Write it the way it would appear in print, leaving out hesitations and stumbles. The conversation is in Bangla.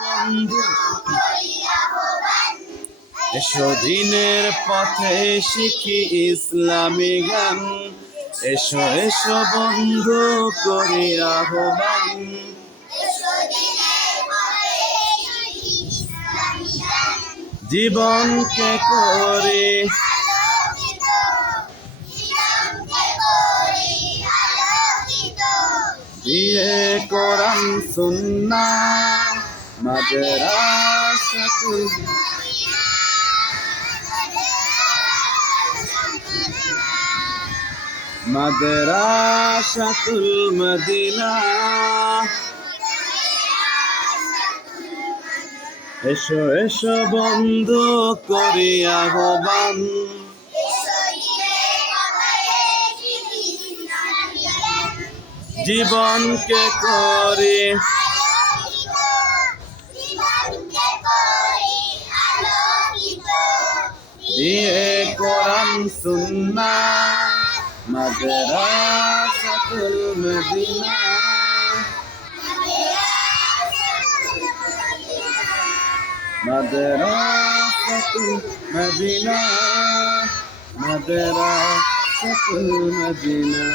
বন্ধু এসো দিনের পথে শিখি ইসলামী গান, এসো এসো বন্ধু করি আহ্বান। জীবনকে করি দিয়ে কোরআন সুন্নাহ মাদ্রাসাতুল মদিনা। এসো এসো বন্ধু করি আহ্বান। জীবনকে করি দিয়ে কোরআন সুন্নাহ মাদ্রাসাতুল মদিনা। মাদ্রাসাতুল মদিনা, মাদ্রাসাতুল মদিনা।